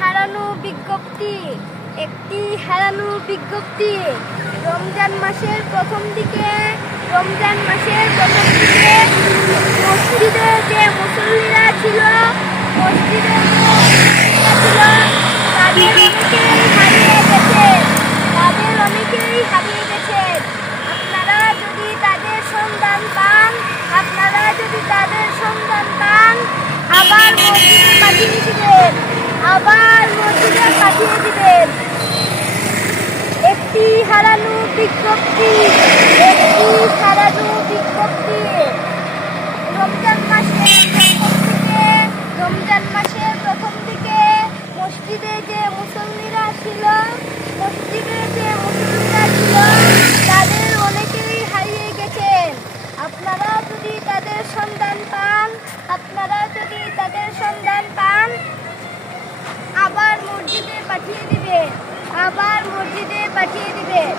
হারানো বিজ্ঞপ্তি, একটি হারানো বিজ্ঞপ্তি। রমজান মাসের প্রথম দিকে মসজিদে যে মুসল্লিরা ছিল, মসজিদে যে মুসল্লিরা ছিল, তাদের অনেকেই হারিয়ে গেছেন। আপনারা যদি তাদের সন্ধান পান, আবার মসজিদে পাঠিয়ে দিবেন। একটি হারানো বিজ্ঞপ্তি। রমজান মাসের প্রথম দিকে মসজিদে যে মুসল্লিরা ছিল, তাদের অনেকেই হারিয়ে গেছেন। আপনারা যদি তাদের সন্ধান পান, আবার মসজিদে পাঠিয়ে দিবেন।